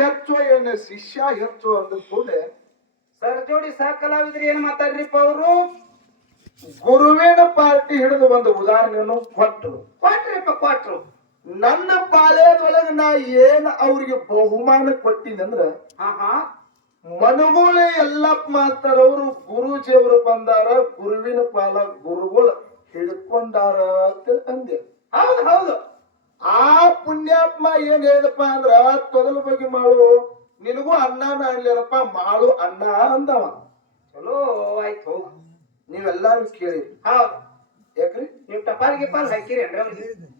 ಹೆಚ್ಚು ಏನ ಶಿಷ್ಯ ಹೆಚ್ಚು ಅಂದ ಕೂಡಲೇ ಸರ್ ಜೋಡಿ ಸಹ ಕಲಾವಿದ್ರಿ ಏನ್ ಮಾತಾಡ್ರಿಪ್ಪ ಅವರು? ಗುರುವಿನ ಪಾರ್ಟಿ ಹಿಡಿದು ಒಂದು ಉದಾಹರಣೆಯನ್ನು ಕೊಟ್ಟರು ಕೊಟ್ರಿಪ್ಪ ಕೊಟ್ರು. ನನ್ನ ಪಾಳ್ಯದೊಳಗೆ ನಾ ಏನ್ ಅವ್ರಿಗೆ ಬಹುಮಾನ ಕೊಟ್ಟಿನಂದ್ರ ಮನುಗಳು ಎಲ್ಲ ಗುರುಜಿ ಗುರುಜಿಯವರು ಬಂದಾರ ಗುರುವಿನ ಪಾಲ ಗುರುಗಳು ಹಿಡ್ಕೊಂಡಾರ ಅಂತ ಅಂದೆ. ಹೌದು ಹೌದು. ಆ ಪುಣ್ಯಾತ್ಮ ಏನ್ ಹೇಳಿದಪ್ಪ ಅಂದ್ರ ತೊದಲ ಬಗ್ಗೆ ಮಾಡು. ನಿನಗೂ ಅಣ್ಣನ ಅನ್ಲೇನಪ್ಪ ಮಾಡು ಅಣ್ಣ ಅಂದವ. ಚಲೋ ಆಯ್ತು ನೀವೆಲ್ಲಾರು ಕೇಳಿ. ಹೌದು ಯಾಕ್ರಿ? ನೀವ್ ಟಪಾಲ್ ಗಿಪಾಲ್ ಅವ್ರಿಗೆ.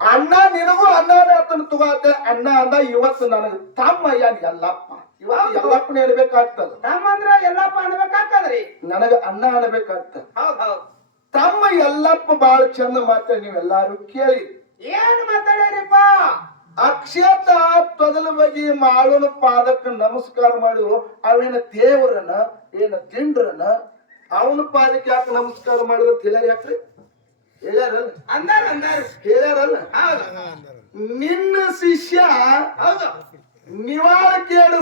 ಅಣ್ಣ ನಿನಗೂ ಅನ್ನ ಆತನ ತಗೋತೆ. ಅಣ್ಣ ಅಂದ ಇವತ್ತು ನನಗೆ ತಮ್ಮ ಯಾನ್ ಎಲ್ಲಪ್ಪ ಇವಾಗ ಎಲ್ಲಪ್ಪನ ಹೇಳ್ಬೇಕಾಗ್ತದ. ತಮ್ಮ ಅಂದ್ರ ಎಲ್ಲಪ್ಪ ಅನ್ಬೇಕಾಗ್ತದ್ರಿ. ನನಗ ಅನ್ನ ಅನ್ಬೇಕಾಗ್ತದ. ಹೌದ್ ಹೌದ್. ತಮ್ಮ ಎಲ್ಲಪ್ಪ ಬಾಳ ಚಂದ ಮಾತ್ರ ನೀವೆಲ್ಲಾರು ಕೇಳಿ. ಏನ್ ಮಾತಾಡ್ಯಾರಿಪ್ಪ ಅಕ್ಷತ ತೊದಲ ಬಗ್ಗೆ ಮಾಳುನ ಪಾದಕ್ಕೆ ನಮಸ್ಕಾರ ಮಾಡಿದ್ರು. ಅವನ ದೇವರನ ಏನ ತಿಂಡ್ರನ ಅವನ ಪಾದಕ್ಕೆ ಯಾಕೆ ನಮಸ್ಕಾರ ಮಾಡಿದ್ರು ಹೇಳ್ಯಾರ ಯಾಕ್ರಿ? ಹೇಳ್ಯಾರಲ್ಲ. ಅಂದಾರ ಅಂದಾರ. ಹೇಳ್ಯಾರಲ್ಲ. ನಿನ್ನ ಶಿಷ್ಯ ಹೌದು. ನಿವಾಳಕೇಡು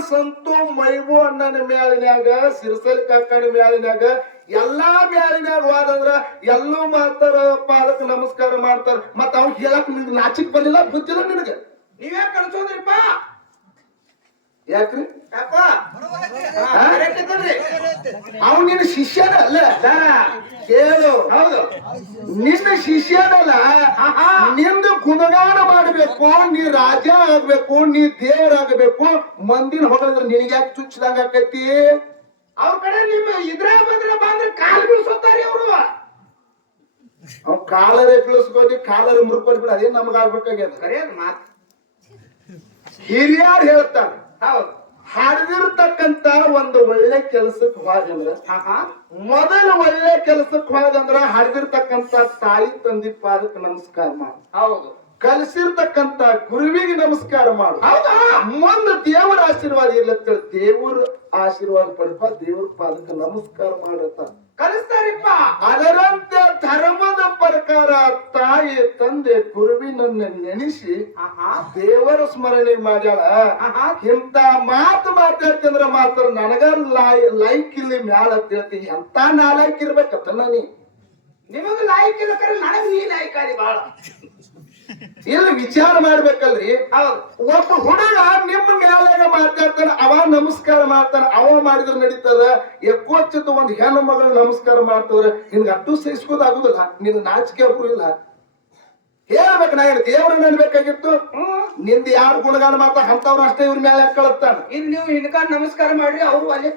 ಸಂತು ಮೈಬು ಅಣ್ಣನ ಮ್ಯಾಲಿನ್ಯಾಗ ಸಿರ್ಸಲ್ ಕಾಕಣ ಮ್ಯಾಲಿನ್ಯಾಗ ಎಲ್ಲಾ ಮ್ಯಾಲಿನ್ಯಾಗ ಹೋದಂದ್ರ ಎಲ್ಲೂ ಮಾಡ್ತಾರ ಪಾದಕ್ಕೆ ನಮಸ್ಕಾರ ಮಾಡ್ತಾರ. ಮತ್ತ ಅವ್ನ್ ಹೇಳಕ್ ನಿಮ್ಗೆ ನಾಚಿಕ್ ಬರ್ಲಿಲ್ಲ ಗೊತ್ತಿಲ್ಲ ನಿನಗೆ. ನೀವೇ ಕಳ್ಸೋದ್ರಿಪ್ಪ. ಯಾಕ್ರಿ? ಅವ್? ನಿನ್ನ ಶಿಷ್ಯನ ಅಲ್ಲ. ಕೇಳು. ಹೌದು. ನಿನ್ನ ಶಿಷ್ಯನಲ್ಲ. ನಿಂದು ಗುಣಗಾನ ಮಾಡಬೇಕು ನೀ ರಾಜ ಆಗ್ಬೇಕು ನೀ ದೇವರಾಗಬೇಕು ಮಂದಿನ ಹೊಗಳಿದ್ರೆ ನಿನಗೆ ಯಾಕೆ ಚುಚ್ಚದಂಗ ಆಕೈತಿ? ಅವ್ರ ಕಡೆ ನಿಮ್ಮ ಇದ್ರ ಬಂದ್ರೆ ಬಂದ್ರ ಕಾಲ್ ಬೀಳ್ಸೋತಾರಿ ಅವ್ರು. ಅವ್ ಕಾಲರೆ ಬೀಳಿಸ್ಕೊಂಡು ಕಾಲರೆ ಮುರ್ಕೊಂಡ್ ಬಿಡ ಅದೇನ್ ನಮಗ ಆಗ್ಬೇಕಾಗ್ಯದ? ಮಾತು. ಹಿರಿಯಾರು ಹೇಳ್ತಾರ ಹೌದು. ಹರಿದಿರ್ತಕ್ಕಂತ ಒಂದು ಒಳ್ಳೆ ಕೆಲಸಕ್ಕೆ ಹೋದಂದ್ರ ಮೊದಲು ಒಳ್ಳೆ ಕೆಲಸಕ್ಕೆ ಹೋದಂದ್ರ ಹಾಡದಿರ್ತಕ್ಕಂತ ತಾಯಿ ತಂದಿ ಪಾದಕ್ಕೆ ನಮಸ್ಕಾರ ಮಾಡು. ಹೌದು. ಕಲಿಸಿರ್ತಕ್ಕಂತ ಗುರುವಿಗೆ ನಮಸ್ಕಾರ ಮಾಡು. ಹೌದಾ? ಮುಂದೆ ದೇವರ ಆಶೀರ್ವಾದ ಇರ್ಲತ್ತ ದೇವರ ಆಶೀರ್ವಾದ ಪಡ್ಪ ದೇವರ ಪಾದಕ್ಕೆ ನಮಸ್ಕಾರ ಮಾಡತ್ತ ಕಲಿಸ್ತಾರಿಪ್ಪ. ಅದರಂತೆ ಧರ್ಮದ ಪ್ರಕಾರ ತಾಯಿ ತಂದೆ ಕುರುವಿನನ್ನ ನೆನೆಸಿ ಆಹಾ. ದೇವರ ಸ್ಮರಣೆ ಮಾಡ್ಯಾಳ. ಇಂತ ಮಾತು ಮಾತಾಡ್ತಂದ್ರ ಮಾತ್ರ ನನಗ ಲೈ ಲೈಕ್ ಇಲ್ಲಿ ಮ್ಯಾಲ ಹೇಳ್ತೀನಿ ಎಂತ ನಾಲೈಕ್ ಇರ್ಬೇಕತ್ತ ನೀ. ನಿಮಗ ಲಾಯಕ್ ಇಲ್ಲ ನನಗ ನೀ ಲಾಯ್ಕ್ ಆದಿ ಬಾಳ. ಇಲ್ಲಿ ವಿಚಾರ ಮಾಡ್ಬೇಕಲ್ರಿ. ಒಬ್ಬ ಹುಡುಗ ನಿಮ್ಮ ಮ್ಯಾಲಾಗ ಮಾತಾಡ್ತಾನ ಅವ ನಮಸ್ಕಾರ ಮಾಡ್ತಾನ ಅವ ಮಾಡಿದ್ರ ನಡೀತದ. ಎಕ್ಕೋಚಿತ ಒಂದು ಹೆಣ್ಣು ಮಗಳು ನಮಸ್ಕಾರ ಮಾಡ್ತದ್ರ ನಿನ್ಗೆ ಅಟ್ಟು ಸಹಿಸ್ಕೋದಾಗುದಿಲ್ಲ ನಿನ್ ನಾಚಿಕೆ ಒಬ್ರು ಇಲ್ಲ. ಹೇಳ್ಬೇಕು ನಾ ಏನು ದೇವ್ರ ಅನ್ಬೇಕಾಗಿತ್ತು ಹ್ಮ್. ನಿಂದ ಯಾರು ಗುಣಗಾನ ಮಾಡ್ತಾರ ಅಂತವ್ರ ಅಷ್ಟೇ ಇವ್ರ ಮೇಲೆ ಕಳತ್ತಾನ ಇಲ್ಲಿ ನೀವು ಹಿಡ್ಕೊಂಡು ನಮಸ್ಕಾರ ಮಾಡ್ರಿ ಅವರು ಅಲ್ಲೇ